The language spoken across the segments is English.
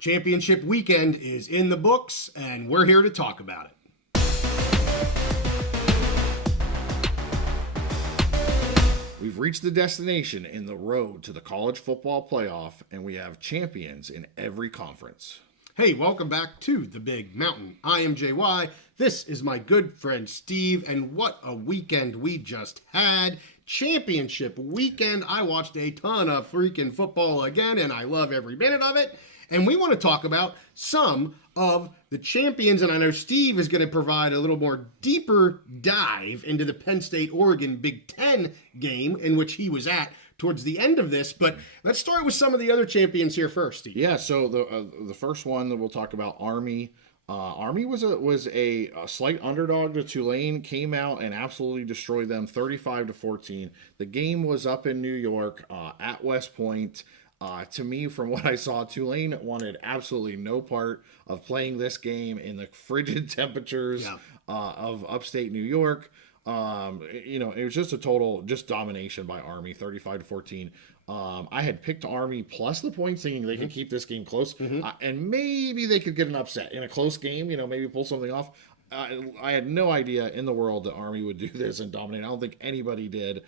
Championship weekend is in the books, and we're here to talk about it. We've reached the destination in the road to the college football playoff, and we have champions in every conference. Hey, welcome back to the Big Mountain. I am JY. This is my good friend Steve, and what a weekend we just had. Championship weekend. I watched a ton of freaking football again, and I love every minute of it. And we want to talk about some of the champions, and I know Steve is going to provide a little more deeper dive into the Penn State-Oregon Big Ten game in which he was at towards the end of this. But let's start with some of the other champions here first, Steve. Yeah, so the first one that we'll talk about, Army. Army was a slight underdog to Tulane, came out and absolutely destroyed them 35-14. The game was up in New York at West Point. To me, from what I saw, Tulane wanted absolutely no part of playing this game in the frigid temperatures of upstate New York. It was just a total domination by Army, 35-14. I had picked Army plus the points, thinking they could keep this game close, and maybe they could get an upset in a close game. Maybe pull something off. I had no idea in the world that Army would do this and dominate. I don't think anybody did.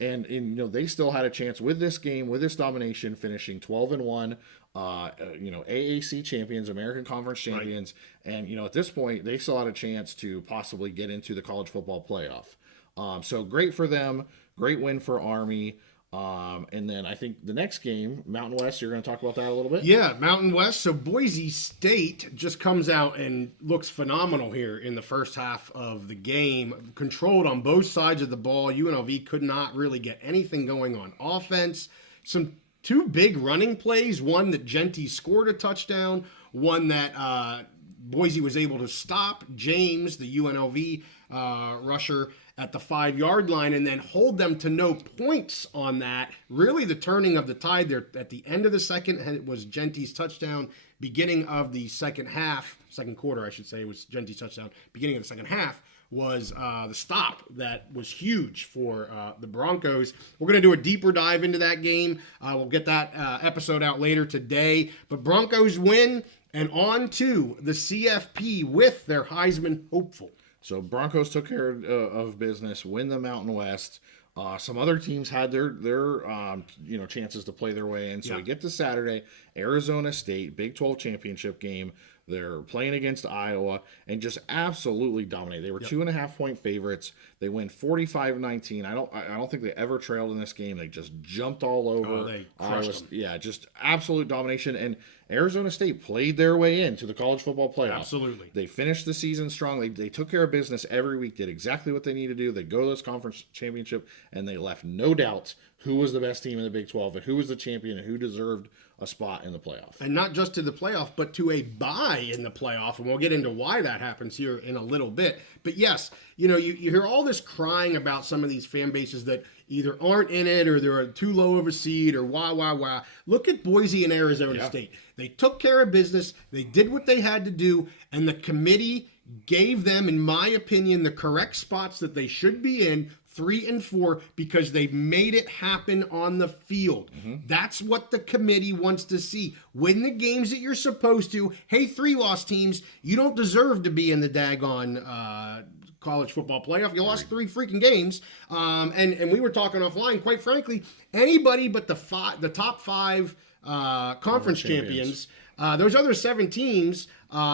And they still had a chance with this game, with this domination, finishing 12-1. AAC champions, American Conference champions, right. And at this point they still had a chance to possibly get into the college football playoff. So great for them, great win for Army. And then I think the next game, Mountain West, you're going to talk about that a little bit? Yeah, Mountain West. So Boise State just comes out and looks phenomenal here in the first half of the game. Controlled on both sides of the ball. UNLV could not really get anything going on offense. Two big running plays. One that Genty scored a touchdown. One that Boise was able to stop James, the UNLV rusher, at the 5-yard line and then hold them to no points on that. Really the turning of the tide there at the end of the second, and it was Genty's touchdown. Beginning of the second quarter, I should say, was Genty's touchdown. Beginning of the second half was the stop that was huge for the Broncos. We're going to do a deeper dive into that game. We'll get that episode out later today. But Broncos win, and on to the CFP with their Heisman hopeful. So Broncos took care of business, win the Mountain West. Some other teams had their chances to play their way in. So we get to Saturday, Arizona State, Big 12 championship game. They're playing against Iowa and just absolutely dominate. They were 2.5-point favorites. They win 45-19. I don't think they ever trailed in this game. They just jumped all over. They crushed them. Yeah, just absolute domination. And Arizona State played their way into the college football playoff. Absolutely. They finished the season strong. They took care of business every week, did exactly what they needed to do. They go to this conference championship, and they left no doubt who was the best team in the Big 12 and who was the champion and who deserved a spot in the playoff. And not just to the playoff, but to a bye in the playoff. And we'll get into why that happens here in a little bit. But yes, you hear all this crying about some of these fan bases that either aren't in it or they're too low of a seed or wah. Look at Boise and Arizona State. They took care of business. They did what they had to do. And the committee gave them, in my opinion, the correct spots that they should be in, 3 and 4, because they made it happen on the field. That's what the committee wants to see. Win the games that you're supposed to. Hey, 3-loss teams, you don't deserve to be in the daggone college football playoff. You lost 3 freaking games. And we were talking offline, quite frankly, anybody but the top 5 conference champions. Those other 7 teams,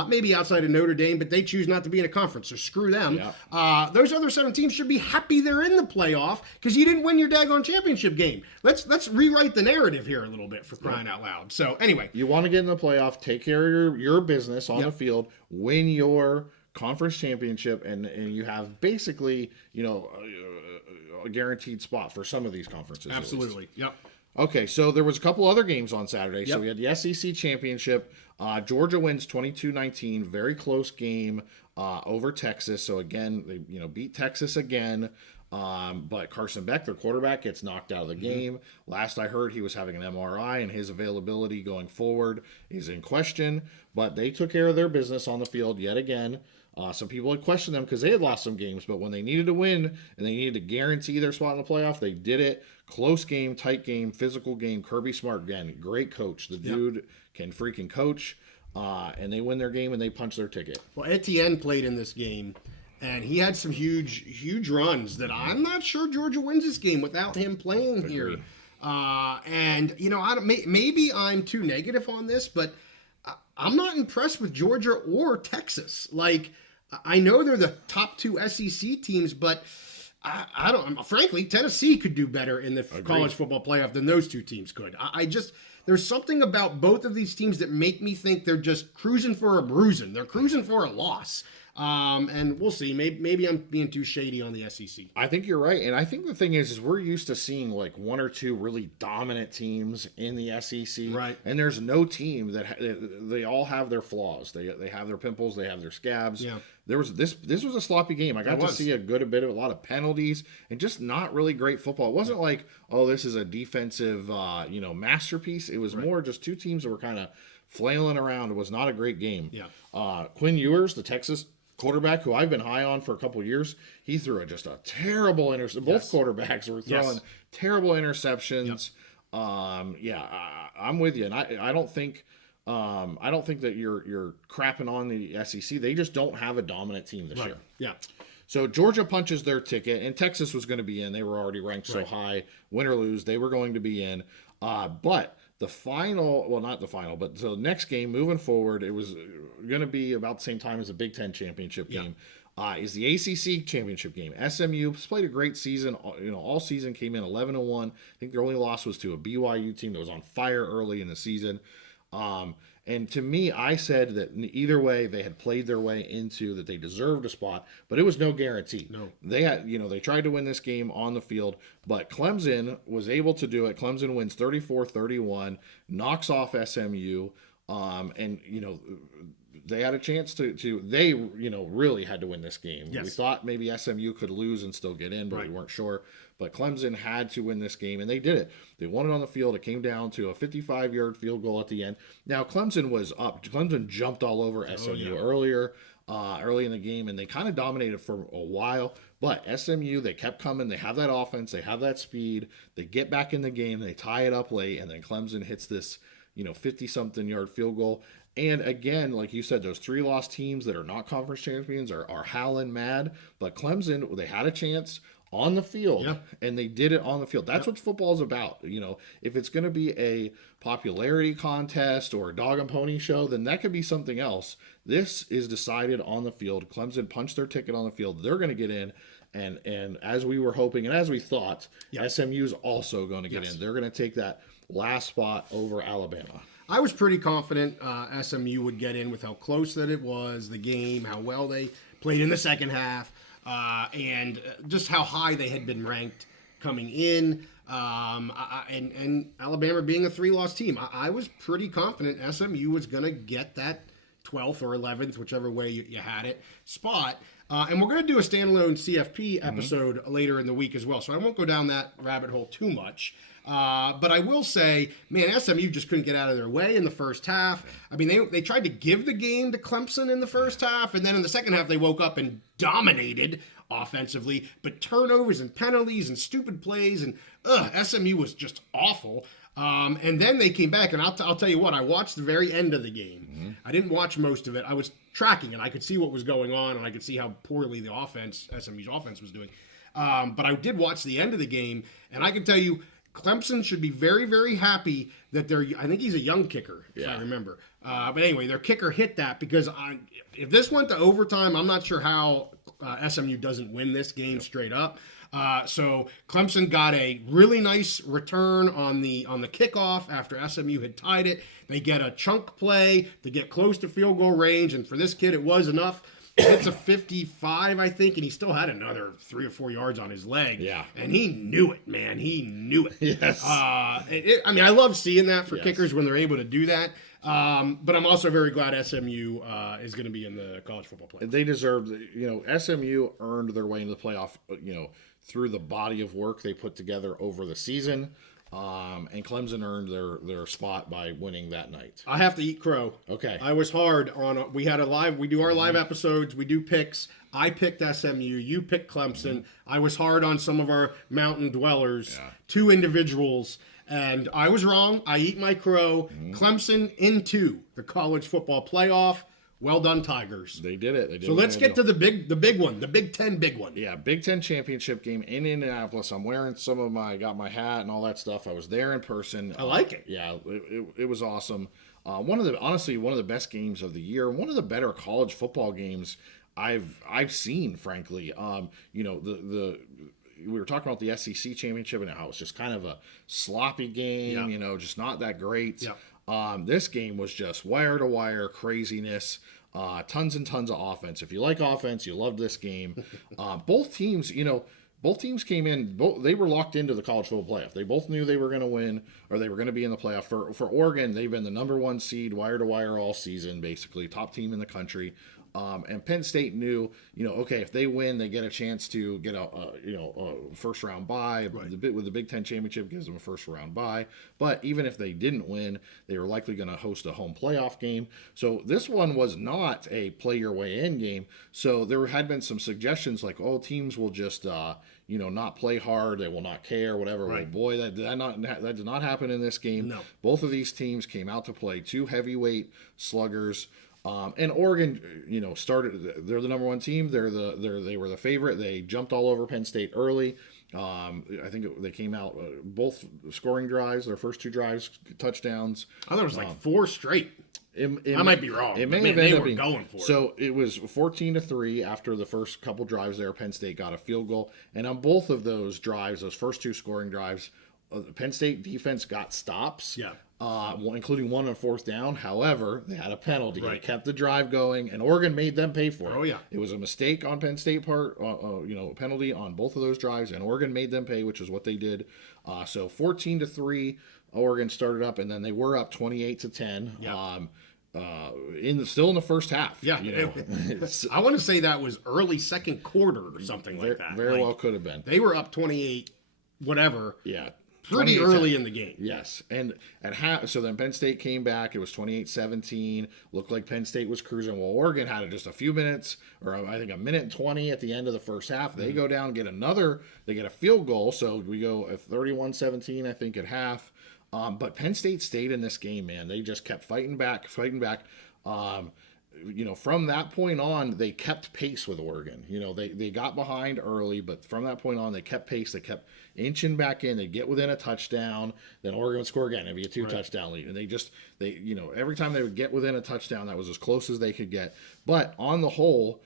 maybe outside of Notre Dame, but they choose not to be in a conference, so screw them. Those other 7 teams should be happy they're in the playoff because you didn't win your daggone championship game. Let's rewrite the narrative here a little bit, for crying out loud. So anyway. You want to get in the playoff, take care of your business on the field, win your conference championship, and you have basically, a guaranteed spot for some of these conferences. Absolutely. Yep. Okay, so there was a couple other games on Saturday. So we had the SEC championship. Georgia wins 22-19, very close game over Texas. So again, they beat Texas again. But Carson Beck, their quarterback, gets knocked out of the game. Last I heard, he was having an MRI, and his availability going forward is in question. But they took care of their business on the field yet again. Some people had questioned them because they had lost some games, but when they needed to win and they needed to guarantee their spot in the playoff, they did it. Close game, tight game, physical game. Kirby Smart, again, great coach. The dude can freaking coach. And they win their game and they punch their ticket. Well, Etienne played in this game, and he had some huge runs that I'm not sure Georgia wins this game without him playing here. And maybe I'm too negative on this, but I'm not impressed with Georgia or Texas. Like, I know they're the top 2 SEC teams, but I don't. Frankly, Tennessee could do better in the college football playoff than those 2 teams could. I just. There's something about both of these teams that make me think they're just cruising for a bruising. They're cruising for a loss. And we'll see. Maybe I'm being too shady on the SEC. I think you're right. And I think the thing is we're used to seeing like 1 or 2 really dominant teams in the SEC. Right. And there's no team that they all have their flaws. They have their pimples. They have their scabs. Yeah. This was a sloppy game. I got to see a lot of penalties and just not really great football. It wasn't like, oh, this is a defensive, masterpiece. It was more just 2 teams that were kind of flailing around. It was not a great game. Yeah. Quinn Ewers, the Texas quarterback, who I've been high on for a couple of years, he threw just a terrible interception. Both quarterbacks were throwing terrible interceptions. Yep. I'm with you, and I don't think that you're crapping on the SEC. They just don't have a dominant team this year. Yeah. So Georgia punches their ticket, and Texas was going to be in. They were already ranked so high, win or lose, they were going to be in. But the final, well, not the final, but so the next game moving forward, it was going to be about the same time as the Big Ten championship game. Is the ACC championship game. SMU played a great season. All season came in 11-1. I think their only loss was to a BYU team that was on fire early in the season. And to me, I said that either way, they had played their way into that they deserved a spot, but it was no guarantee. No. They had, they tried to win this game on the field, but Clemson was able to do it. Clemson wins 34-31, knocks off SMU, and they had a chance they really had to win this game. Yes. We thought maybe SMU could lose and still get in, but we weren't sure. But Clemson had to win this game, and they did it. They won it on the field. It came down to a 55-yard field goal at the end. Now, Clemson was up. Clemson jumped all over SMU early in the game, and they kind of dominated for a while. But SMU, they kept coming. They have that offense. They have that speed. They get back in the game. They tie it up late, and then Clemson hits this 50-something yard field goal. And again, like you said, those 3 lost teams that are not conference champions are howling mad. But Clemson, they had a chance on the field, and they did it on the field. That's what football is about. If it's going to be a popularity contest or a dog and pony show, then that could be something else. This is decided on the field. Clemson punched their ticket on the field. They're going to get in. And as we were hoping and as we thought, SMU is also going to get in. They're going to take that last spot over Alabama. I was pretty confident SMU would get in with how close that it was, the game, how well they played in the second half, and just how high they had been ranked coming in, and Alabama being a 3-loss team. I was pretty confident SMU was going to get that 12th or 11th, whichever way you had it, spot. And we're going to do a standalone CFP episode later in the week as well, so I won't go down that rabbit hole too much. But I will say, man, SMU just couldn't get out of their way in the first half. I mean, they tried to give the game to Clemson in the first half, and then in the second half they woke up and dominated offensively. But turnovers and penalties and stupid plays, and SMU was just awful. And then they came back, and I'll tell you what, I watched the very end of the game. I didn't watch most of it. I was tracking it. I could see what was going on, and I could see how poorly the SMU's offense was doing. But I did watch the end of the game, and I can tell you, Clemson should be very, very happy that I think he's a young kicker, if I remember. But anyway, their kicker hit that because if this went to overtime, I'm not sure how SMU doesn't win this game straight up. So Clemson got a really nice return on the kickoff after SMU had tied it. They get a chunk play to get close to field goal range, and for this kid, it was enough. It's a 55, I think, and he still had another 3 or 4 yards on his leg. Yeah. And he knew it, man. He knew it. Yes. I love seeing that for kickers when they're able to do that. But I'm also very glad SMU is going to be in the college football playoff. They deserve, SMU earned their way into the playoff, through the body of work they put together over the season. And Clemson earned their spot by winning that night. I have to eat crow. Okay. I was hard on. We had a live. We do our live episodes. We do picks. I picked SMU. You picked Clemson. I was hard on some of our mountain dwellers. Yeah. 2 individuals, and I was wrong. I eat my crow. Clemson into the college football playoff. Well done, Tigers. They did it. They did So let's get to the big one, the Big Ten big one. Yeah, Big Ten championship game in Indianapolis. I'm wearing got my hat and all that stuff. I was there in person. I like it. Yeah, it was awesome. One of the best games of the year. One of the better college football games I've seen, frankly. We were talking about the SEC championship and how it was just kind of a sloppy game. Yeah. Just not that great. Yeah. This game was just wire to wire craziness. Tons and tons of offense. If you like offense, you love this game. Both teams came in. They were locked into the college football playoff. They both knew they were going to win, or they were going to be in the playoff. For Oregon, they've been the number 1 seed, wire to wire all season, basically top team in the country. And Penn State knew, okay, if they win, they get a chance to get a first round bye. Right. With the Big Ten championship gives them a first round bye. But even if they didn't win, they were likely going to host a home playoff game. So this one was not a play your way in game. So there had been some suggestions like, teams will just not play hard, they will not care, whatever. Right. Well, boy, that did not happen in this game. No. Both of these teams came out to play 2 heavyweight sluggers. And Oregon, started. They're the number 1 team. They were the favorite. They jumped all over Penn State early. I think they came out both scoring drives. Their first 2 drives, touchdowns. I thought it was like 4 straight. I might be wrong. It may Man, have they ended up were being, going for it. So it was 14-3 after the first couple drives there. Penn State got a field goal, and on both of those drives, those first 2 scoring drives, the Penn State defense got stops. Yeah. Including one on 4th down. However, they had a penalty. Right. It kept the drive going, and Oregon made them pay for it. Oh, yeah. It was a mistake on Penn State part, penalty on both of those drives, and Oregon made them pay, which is what they did. So 14-3, Oregon started up, and then they were up 28-10. Yeah. Still in the first half. Yeah. I want to say that was early second quarter or something like that. Very well could have been. They were up 28, whatever. Yeah. Pretty early in the game. Yes. And at half, so then Penn State came back. It was 28-17. Looked like Penn State was cruising. Well, Oregon had just a few minutes, or I think 1:20 at the end of the first half. They go down, get a field goal. So we go at 31-17, I think, at half. But Penn State stayed in this game, man. They just kept fighting back. From that point on, they kept pace with Oregon. They got behind early, but from that point on, they kept pace. They kept inching back in. They get within a touchdown, then Oregon would score again. It'd be a 2-touchdown lead. And every time they would get within a touchdown, that was as close as they could get. But on the whole,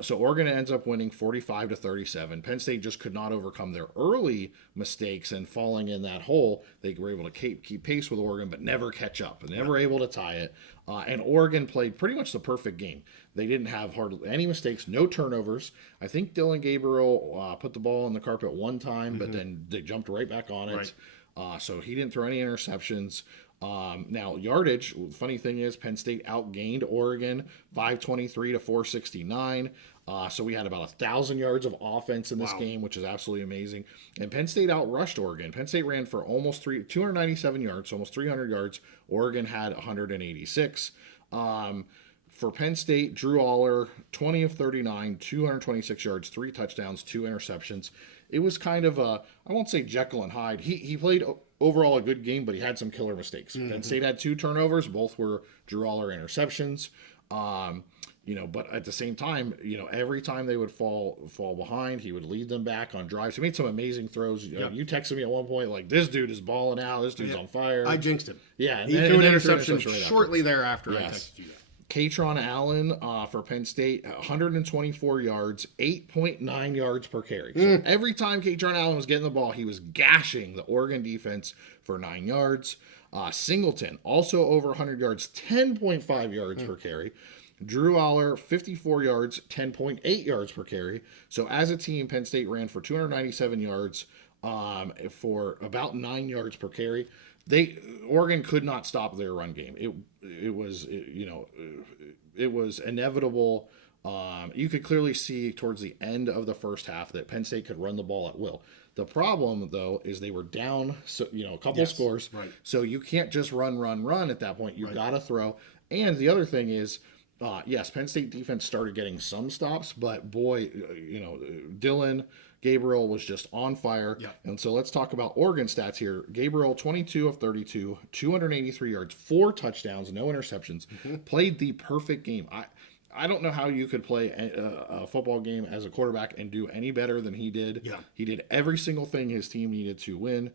so Oregon ends up winning 45-37. Penn State just could not overcome their early mistakes and falling in that hole. They were able to keep pace with Oregon, but never catch up and never able to tie it. And Oregon played pretty much the perfect game. They didn't have hardly any mistakes, no turnovers. I think Dylan Gabriel put the ball on the carpet one time, but then they jumped right back on it. Right. So he didn't throw any interceptions. Now, yardage, funny thing is, Penn State outgained Oregon 523 to 469. So we had about 1,000 yards of offense in this game, which is absolutely amazing. And Penn State outrushed Oregon. Penn State ran for almost 297 yards, almost 300 yards. Oregon had 186. For Penn State, Drew Aller, 20 of 39, 226 yards, 3 touchdowns, 2 interceptions. It was kind of I won't say Jekyll and Hyde. He played overall a good game, but he had some killer mistakes. Penn State had 2 turnovers. Both were Drew Aller interceptions. But at the same time, every time they would fall behind, he would lead them back on drives. He made some amazing throws. You texted me at one point, like, this dude is balling out. This dude's on fire. I jinxed him. Yeah. And he threw an interception right shortly thereafter. Yes. I texted you that. Katron Allen for Penn State, 124 yards, 8.9 yards per carry. So every time Katron Allen was getting the ball, he was gashing the Oregon defense for 9 yards. Singleton, also over 100 yards, 10.5 yards per carry. Drew Aller, 54 yards, 10.8 yards per carry. So as a team, Penn State ran for 297 yards for about 9 yards per carry. Oregon could not stop their run game. It was inevitable You could clearly see towards the end of the first half that Penn State could run the ball at will. The problem, though, is they were down, so a couple scores. Right. So you can't just run at that point. You got to throw. And the other thing is, yes, Penn State defense started getting some stops, but boy, Dylan Gabriel was just on fire. Yeah. And so let's talk about Oregon stats here. Gabriel, 22 of 32, 283 yards, 4 touchdowns, no interceptions, played the perfect game. I don't know how you could play a football game as a quarterback and do any better than he did. Yeah. He did every single thing his team needed to win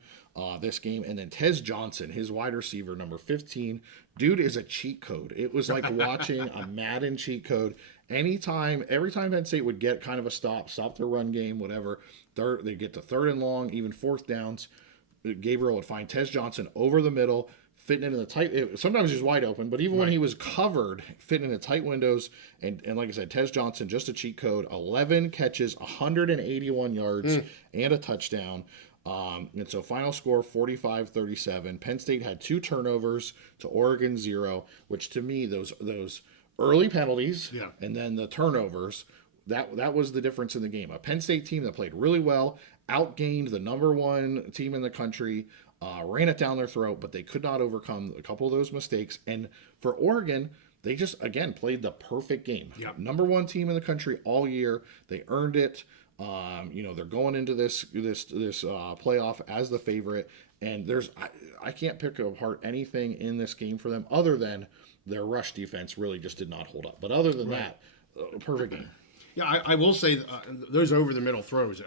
this game. And then Tez Johnson, his wide receiver, number 15, dude is a cheat code. It was like watching a Madden cheat code. Every time Penn State would get kind of a stop their run game, whatever, they get to 3rd and long, even 4th downs, Gabriel would find Tez Johnson over the middle, fitting into the tight. Sometimes he's wide open, but even when he was covered, fitting into tight windows, and like I said, Tez Johnson, just a cheat code, 11 catches, 181 yards, and a touchdown. And so final score 45-37. Penn State had 2 turnovers to Oregon 0, which to me those early penalties and then the turnovers, that was the difference in the game. A Penn State team that played really well, outgained the number 1 team in the country. Ran it down their throat, but they could not overcome a couple of those mistakes. And for Oregon, they just, again, played the perfect game. Yep. Number 1 team in the country all year. They earned it. They're going into this playoff as the favorite. And I can't pick apart anything in this game for them other than their rush defense really just did not hold up. But other than that, perfect game. Yeah, I will say those over-the-middle throws,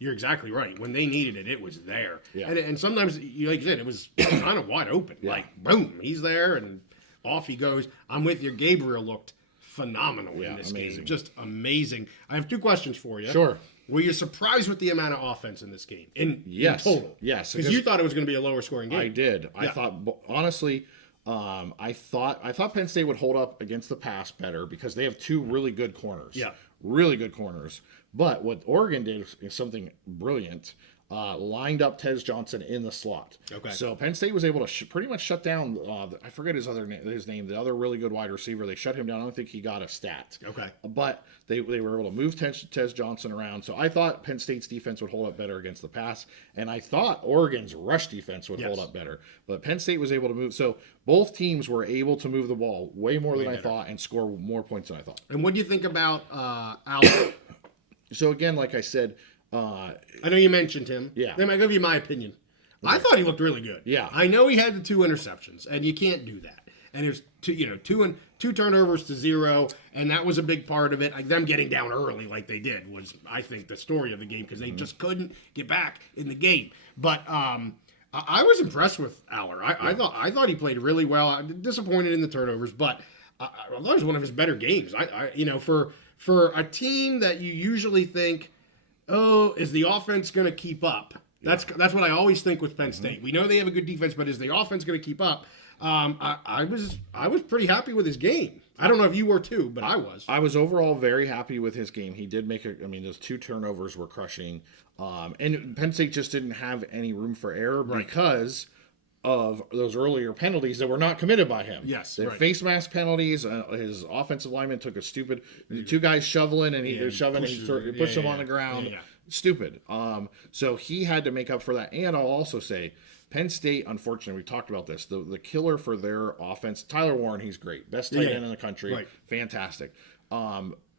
you're exactly right. When they needed it, it was there. Yeah. And sometimes, like you said, it was kind of wide open. Yeah. Like, boom, he's there, and off he goes. I'm with you. Gabriel looked phenomenal in this game. Just amazing. I have 2 questions for you. Sure. Were you surprised with the amount of offense in this game? In total? Yes. Because you thought it was going to be a lower-scoring game. I did. Yeah. I thought, honestly, I thought Penn State would hold up against the pass better because they have 2 really good corners. Yeah. Really good corners. But what Oregon did is something brilliant. Lined up Tez Johnson in the slot. Okay. So Penn State was able to pretty much shut down. I forget his name. The other really good wide receiver. They shut him down. I don't think he got a stat. Okay. But they were able to move Tez Johnson around. So I thought Penn State's defense would hold up better against the pass, and I thought Oregon's rush defense would hold up better. But Penn State was able to move. So both teams were able to move the ball way more than I thought and score more points than I thought. And what do you think about Allen? So again, like I said. I know you mentioned him. Yeah. I'm going to give you my opinion. Okay. I thought he looked really good. Yeah. I know he had the 2 interceptions, and you can't do that. And there's 2 turnovers to 0, and that was a big part of it. Like them getting down early like they did was, I think, the story of the game because they just couldn't get back in the game. But I was impressed with Aller. I thought he played really well. I'm disappointed in the turnovers, but I thought it was one of his better games. For a team that you usually think, oh, is the offense going to keep up? That's what I always think with Penn State. We know they have a good defense, but is the offense going to keep up? I was pretty happy with his game. I don't know if you were too, but I was. I was overall very happy with his game. He did make those 2 turnovers were crushing. And Penn State just didn't have any room for error because of those earlier penalties that were not committed by him. Yes, the face mask penalties. His offensive lineman took a stupid 2 guys shoveling and he was shoving and he pushed him on the ground. Yeah. Stupid. So he had to make up for that. And I'll also say, Penn State, unfortunately, we talked about this. The killer for their offense, Tyler Warren, he's great, best tight end in the country, fantastic.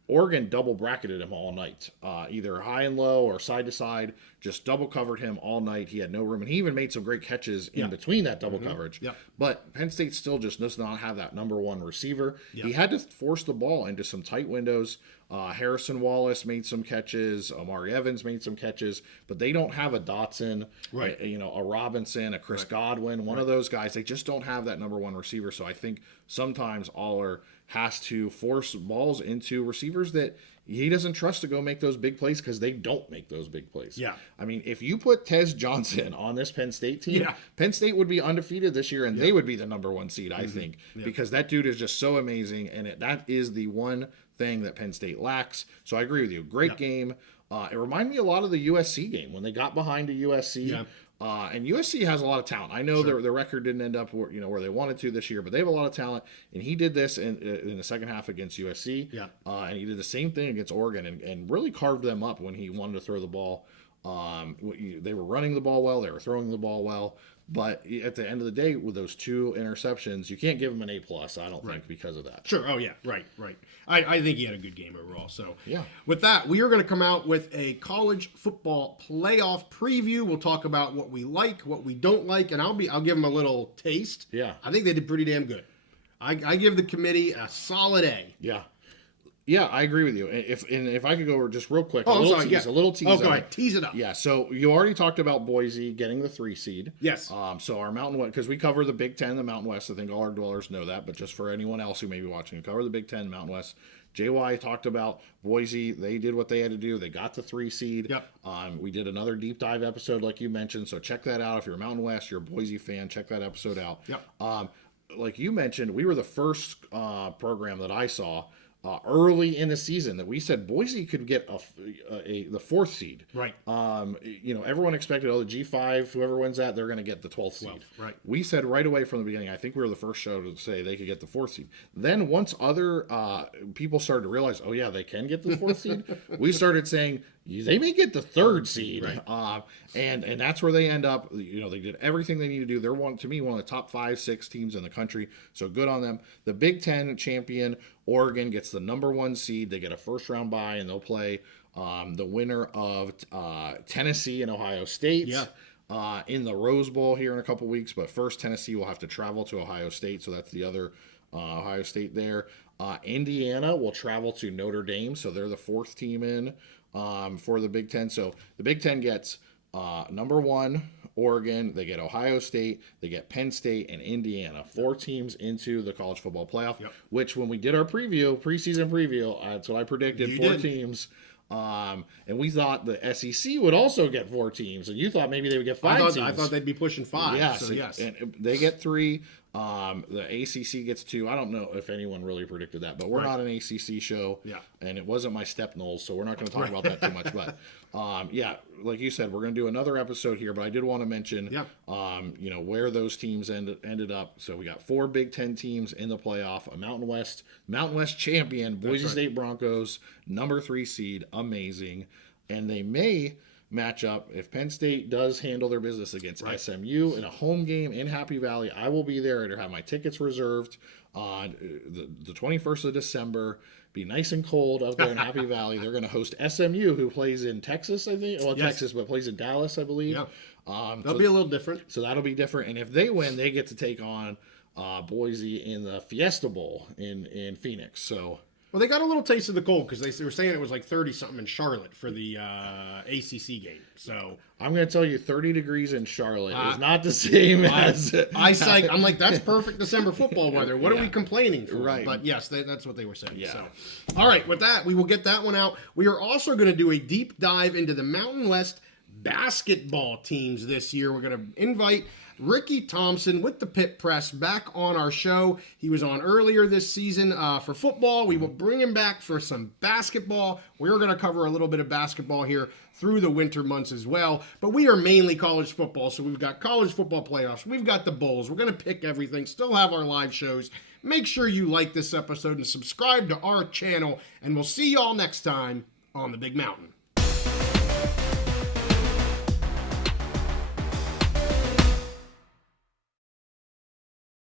Oregon double bracketed him all night, either high and low or side to side, just double covered him all night. He had no room, and he even made some great catches in between that double coverage. Yep. But Penn State still just does not have that number 1 receiver. Yep. He had to force the ball into some tight windows. Harrison Wallace made some catches. Amari Evans made some catches, but they don't have a Dotson, a Robinson, a Chris Godwin, one of those guys. They just don't have that number 1 receiver. So I think sometimes Aller has to force balls into receivers that he doesn't trust to go make those big plays because they don't make those big plays. Yeah. I mean, if you put Tez Johnson on this Penn State team, Penn State would be undefeated this year, and they would be the number 1 seed, I think, because that dude is just so amazing, and that is the one thing that Penn State lacks. So I agree with you. Great game. It reminded me a lot of the USC game when they got behind to USC. And USC has a lot of talent. I know their record didn't end up where, where they wanted to this year, but they have a lot of talent. And he did this in the second half against USC. Yeah. And he did the same thing against Oregon and really carved them up when he wanted to throw the ball. They were running the ball well. They were throwing the ball well. But at the end of the day, with those 2 interceptions, you can't give him an A+, I don't think, because of that. Sure. Oh, yeah. Right. I think he had a good game overall. So, yeah. With that, we are going to come out with a college football playoff preview. We'll talk about what we like, what we don't like, and I'll give them a little taste. Yeah. I think they did pretty damn good. I give the committee a solid A. Yeah. Yeah, I agree with you. If I could go over just real quick, a little tease. Oh, go ahead, tease it up. Yeah, so you already talked about Boise getting the 3 seed. Yes. So our Mountain West, because we cover the Big Ten, the Mountain West. I think all our dwellers know that, but just for anyone else who may be watching, we cover the Big Ten, Mountain West. JY talked about Boise. They did what they had to do. They got the 3 seed. Yep. We did another deep dive episode, like you mentioned. So check that out. If you're a Mountain West, you're a Boise fan, check that episode out. Yep. Like you mentioned, we were the first program that I saw early in the season that we said Boise could get the 4th seed. Right. Everyone expected, the G5, whoever wins that, they're going to get the 12th seed. Right. We said right away from the beginning, I think we were the first show to say they could get the 4th seed. Then once other people started to realize, oh yeah, they can get the 4th seed, we started saying they may get the 3rd seed. Right. And that's where they end up. They did everything they need to do. They're one of the top 5-6 teams in the country. So good on them. The Big Ten champion, Oregon, gets the number 1 seed. They get a first round bye, and they'll play the winner of Tennessee and Ohio State in the Rose Bowl here in a couple weeks. But first, Tennessee will have to travel to Ohio State, so that's the other Ohio State there. Indiana will travel to Notre Dame, so they're the 4th team in for the Big Ten. So the Big Ten gets number 1, Oregon, they get Ohio State, they get Penn State, and Indiana. 4 teams into the college football playoff, which when we did our preseason preview, that's what I predicted, 4 teams. And we thought the SEC would also get 4 teams, and you thought maybe they would get 5 teams. I thought they'd be pushing 5. Yes, so yes. And they get 3. The ACC gets 2. I don't know if anyone really predicted that, but we're not an ACC show, and it wasn't my step Knowles, so we're not going to talk about that too much. But like you said, we're going to do another episode here. But I did want to mention, where those teams ended up. So we got 4 Big Ten teams in the playoff. A Mountain West champion, Boise State Broncos, number 3 seed, amazing, and they may match up if Penn State does handle their business against SMU in a home game in Happy Valley. I will be there to have my tickets reserved on the 21st of December. Be nice and cold out there in Happy Valley. They're going to host SMU, who plays in Texas, I think. Well, Texas, but plays in Dallas, I believe. Yeah. That'll be a little different. So that'll be different. And if they win, they get to take on Boise in the Fiesta Bowl in Phoenix. So. Well, they got a little taste of the cold because they were saying it was like 30-something in Charlotte for the ACC game. So I'm going to tell you, 30 degrees in Charlotte is not the same as... I'm like, that's perfect December football weather. What are we complaining for? Right. But yes, that's what they were saying. Yeah. So, all right, with that, we will get that one out. We are also going to do a deep dive into the Mountain West basketball teams this year. We're going to invite Ricky Thompson with the Pit Press back on our show. He was on earlier this season for football. We will bring him back for some basketball. We're going to cover a little bit of basketball here through the winter months as well. But we are mainly college football, so we've got college football playoffs. We've got the bowls. We're going to pick everything, still have our live shows. Make sure you like this episode and subscribe to our channel, and we'll see you all next time on the Big Mountain.